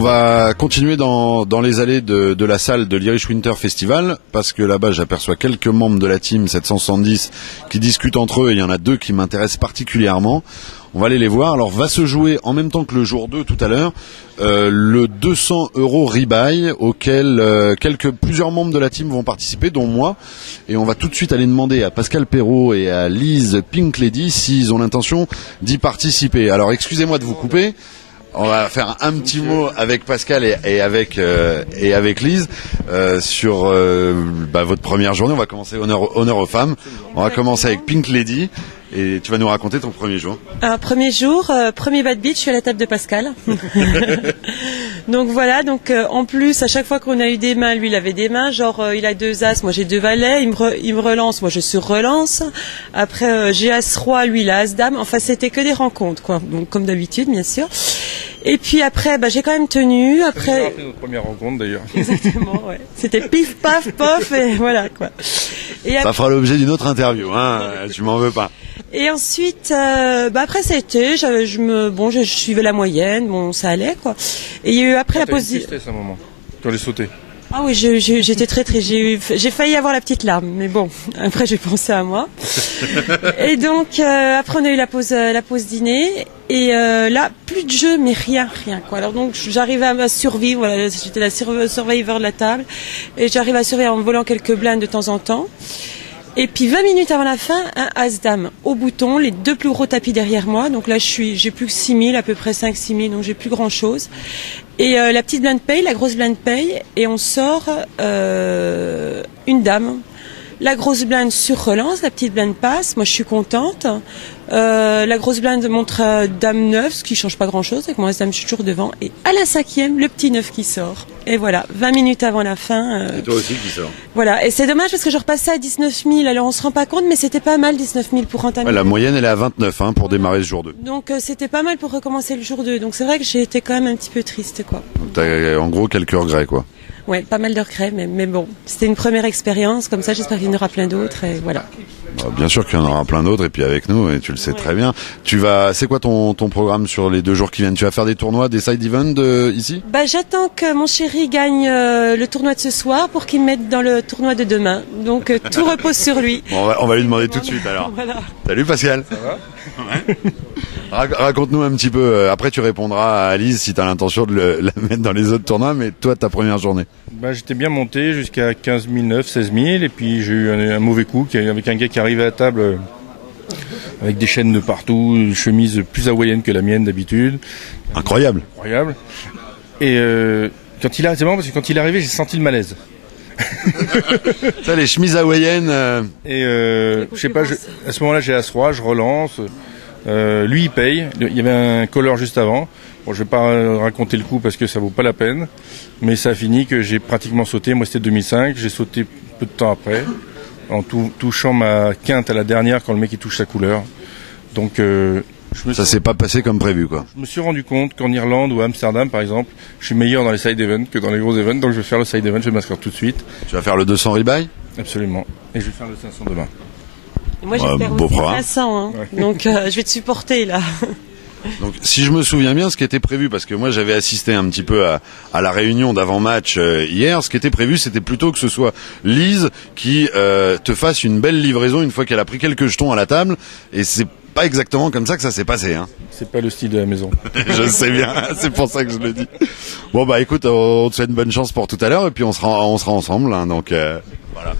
On va continuer dans les allées de la salle de l'Irish Winter Festival, parce que là-bas j'aperçois quelques membres de la team 770 qui discutent entre eux, et il y en a deux qui m'intéressent particulièrement. On va aller les voir. Alors va se jouer en même temps que le jour 2 tout à l'heure, le 200 € rebuy auquel plusieurs membres de la team vont participer, dont moi. Et on va tout de suite aller demander à Pascal Perrault et à Lise Pink Lady s'ils ont l'intention d'y participer. Alors excusez-moi de vous couper. On va faire un petit mot avec Pascal et avec Lise sur votre première journée. On va commencer honneur aux femmes. On va commencer avec Pink Lady et tu vas nous raconter ton premier jour. Premier jour, premier bad beat, je suis à la table de Pascal. Donc voilà, en plus à chaque fois qu'on a eu des mains, lui il avait des mains, genre il a 2 as, moi j'ai 2 valets, il me relance, moi je surrelance. Après j'ai as roi, lui il a as dame. Enfin c'était que des rencontres quoi. Donc comme d'habitude bien sûr. Et puis après, j'ai quand même tenu. Après, c'était notre première rencontre d'ailleurs. Exactement, ouais. C'était pif paf pof et voilà quoi. Et après... Ça fera l'objet d'une autre interview, hein. Tu m'en veux pas. Et ensuite, après ça a été, je suivais la moyenne, bon ça allait quoi. Et il y a eu après la pause. Tristesse à un moment quand j'ai sauté. Ah oui, j'étais très j'ai failli avoir la petite larme, mais bon, après j'ai pensé à moi. Et donc après on a eu la pause dîner et là plus de jeu mais rien quoi. Alors donc j'arrivais à survivre, voilà, j'étais la survivor de la table et j'arrive à survivre en volant quelques blindes de temps en temps. Et puis 20 minutes avant la fin, un as-dame au bouton, les 2 plus gros tapis derrière moi. Donc là, j'ai plus que 6000, à peu près 5-6 000, donc j'ai plus grand-chose. Et la petite blinde paye, la grosse blinde paye, et on sort une dame. La grosse blinde sur relance, la petite blinde passe, moi je suis contente. La grosse blinde montre dame 9, ce qui change pas grand-chose, avec moi as-dame je suis toujours devant. Et à la 5e, le petit 9 qui sort. Et voilà, 20 minutes avant la fin. Et toi aussi qui sort. Voilà, et c'est dommage parce que je repassais à 19 000, alors on se rend pas compte, mais c'était pas mal 19 000 pour entamer. Ouais, la moyenne elle est à 29 pour démarrer le jour 2. Donc c'était pas mal pour recommencer le jour 2. Donc c'est vrai que j'ai été quand même un petit peu triste quoi. Donc t'as en gros quelques regrets quoi. Ouais, pas mal de regrets, mais bon, c'était une première expérience, comme ça j'espère qu'il y en aura plein d'autres, et voilà. Bien sûr qu'il y en aura plein d'autres, et puis avec nous, et tu le sais très bien. C'est quoi ton programme sur les 2 jours qui viennent? Tu vas faire des tournois, des side events ici? J'attends que mon chéri gagne le tournoi de ce soir pour qu'il me mette dans le tournoi de demain, donc tout repose sur lui. Bon, on va lui demander tout de suite alors. Voilà. Salut Pascal. Ça va? Ouais. Raconte-nous un petit peu, après tu répondras à Alice si tu as l'intention de la mettre dans les autres tournois, mais toi ta première journée. J'étais bien monté jusqu'à 15 900, 16 000 et puis j'ai eu un mauvais coup avec un gars qui arrivait à la table avec des chaînes de partout, une chemise plus hawaïenne que la mienne d'habitude. Incroyable. Et c'est marrant parce que quand il est arrivé j'ai senti le malaise. Ça, les chemises hawaïennes. Et je sais pas, à ce moment-là j'ai as-roi, je relance. Lui il paye, il y avait un caller juste avant. Bon, je vais pas raconter le coup parce que ça vaut pas la peine, mais ça a fini que j'ai pratiquement sauté. Moi c'était 2005, j'ai sauté peu de temps après en touchant ma quinte à la dernière quand le mec il touche sa couleur. Donc ça s'est pas passé comme prévu quoi. Je me suis rendu compte qu'en Irlande ou à Amsterdam par exemple, je suis meilleur dans les side events que dans les gros events, donc je vais faire le side event, je vais m'inscrire tout de suite. Tu vas faire le 200 rebuy? Absolument, et je vais faire le 500 demain. Et moi j'espère aussi 500, donc je vais te supporter là. Donc, si je me souviens bien, ce qui était prévu, parce que moi j'avais assisté un petit peu à la réunion d'avant-match hier, ce qui était prévu, c'était plutôt que ce soit Lise qui te fasse une belle livraison une fois qu'elle a pris quelques jetons à la table, et c'est pas exactement comme ça que ça s'est passé. C'est pas le style de la maison. Je sais bien, c'est pour ça que je le dis. Bon écoute, on te souhaite une bonne chance pour tout à l'heure, et puis on sera ensemble, donc voilà.